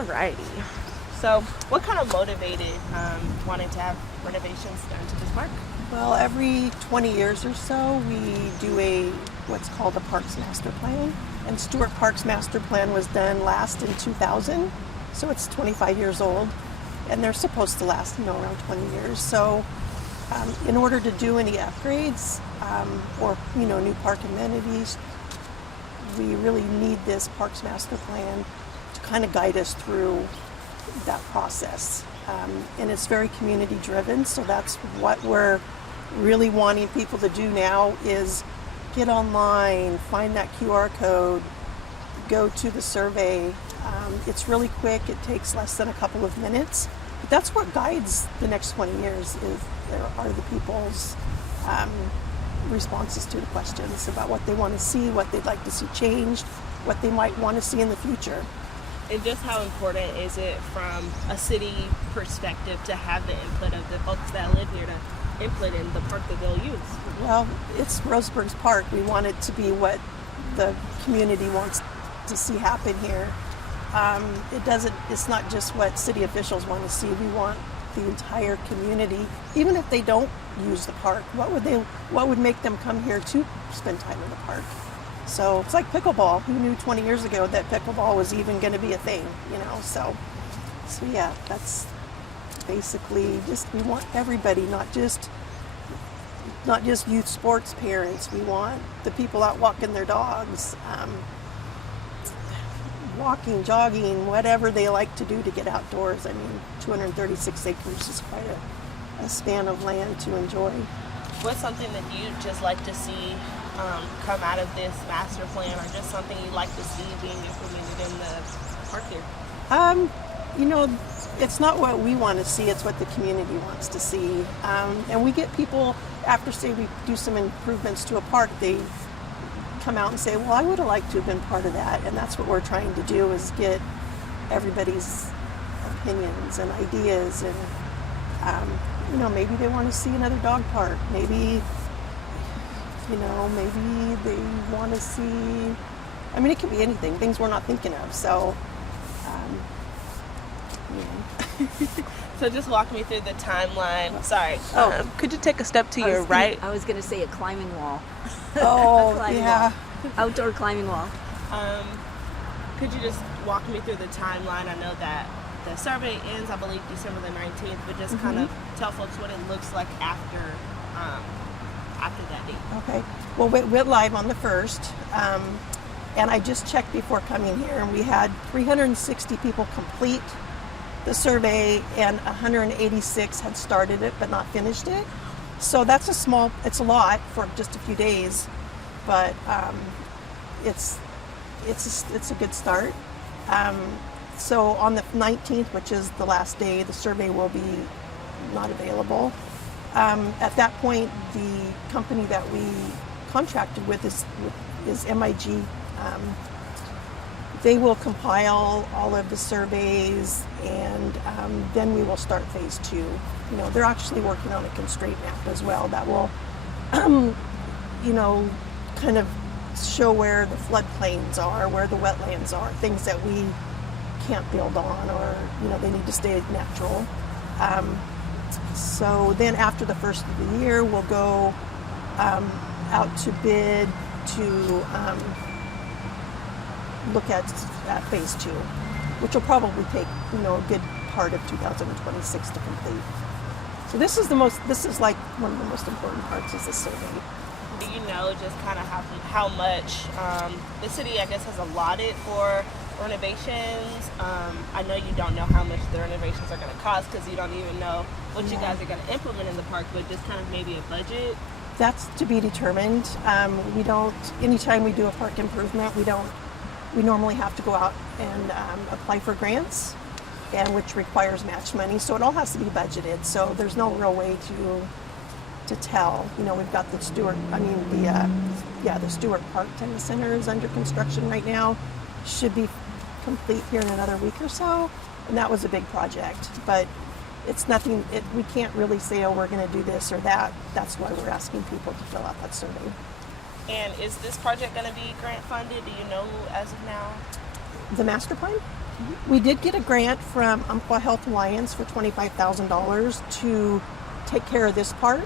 Alrighty. So, what kind of motivated wanting to have renovations done to this park? Well, every 20 years or so, we do what's called a Parks Master Plan. And Stewart Park's master plan was done last in 2000, so it's 25 years old. And they're supposed to last, around 20 years. So, in order to do any upgrades or, new park amenities, we really need this Parks Master Plan to kind of guide us through that process. And it's very community driven, so that's what we're really wanting people to do now is get online, find that QR code, go to the survey. It's really quick, it takes less than a couple of minutes. But that's what guides the next 20 years are the people's responses to the questions about what they want to see, what they'd like to see changed, what they might want to see in the future. And just how important is it from a city perspective to have the input of the folks that live here to input in the park that they'll use? Well, it's Roseburg's park. We want it to be what the community wants to see happen here. It's not just what city officials want to see. We want the entire community, even if they don't use the park, what would make them come here to spend time in the park? So it's like pickleball. Who knew 20 years ago that pickleball was even going to be a thing, So yeah, that's basically we want everybody, not just youth sports parents. We want the people out walking their dogs, walking, jogging, whatever they like to do to get outdoors. 236 acres is quite a span of land to enjoy. What's something that you'd just like to see come out of this master plan, or just something you'd like to see being implemented in the park here? It's not what we want to see, it's what the community wants to see. And we get people, after say we do some improvements to a park, they come out and say, well, I would have liked to have been part of that. And that's what we're trying to do, is get everybody's opinions and ideas. And, maybe they want to see another dog park. Maybe they want to see, it can be anything, things we're not thinking of. So, So just walk me through the timeline. Sorry. Could you take a step to your right? I was going to say a climbing wall. Oh, climbing yeah. Wall. Outdoor climbing wall. Could you just walk me through the timeline? I know that the survey ends, I believe, December the 19th, but just kind of tell folks what it looks like after that date. Okay. Well, we went live on the 1st, and I just checked before coming here, and we had 360 people complete the survey, and 186 had started it but not finished it. So that's it's a lot for just a few days, but it's a good start. So on the 19th, which is the last day, the survey will be not available. At that point, the company that we contracted with is MIG. They will compile all of the surveys, and then we will start phase 2. They're actually working on a constraint map as well that will, kind of show where the floodplains are, where the wetlands are, things that we can't build on, or they need to stay natural. So then after the first of the year, we'll go out to bid to look at phase 2, which will probably take a good part of 2026 to complete. So this is like one of the most important parts, is the survey. Do you know just kind of how much the city, I guess, has allotted for renovations? I know you don't know how much the renovations are going to cost, because you don't even know what you guys are going to implement in the park, but just kind of maybe a budget? That's to be determined. Anytime we do a park improvement, we normally have to go out and apply for grants, and which requires match money. So it all has to be budgeted. So there's no real way to tell. We've got the Stewart Park Tennis Center is under construction right now. Should be complete here in another week or so. And that was a big project, but it's nothing. We can't really say, we're going to do this or that. That's why we're asking people to fill out that survey. And is this project going to be grant funded? Do you know as of now? The master plan? We did get a grant from Umpqua Health Alliance for $25,000 to take care of this part,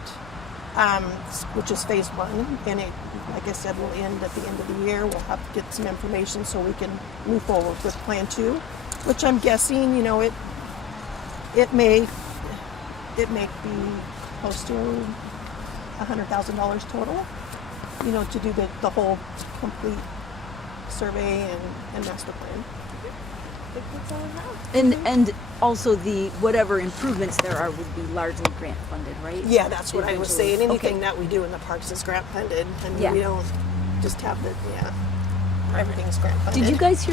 which is phase one. And it, like I said, will end at the end of the year. We'll have to get some information so we can move forward with plan two, which I'm guessing, it may be close to $100,000 total, to do the whole complete survey and master plan. I think that's all I have. And also the whatever improvements there are would be largely grant funded, right? Yeah, that's what I was saying. Anything Okay. that we do in the parks is grant funded, and Yeah. we don't just have everything's grant funded. Did you guys hear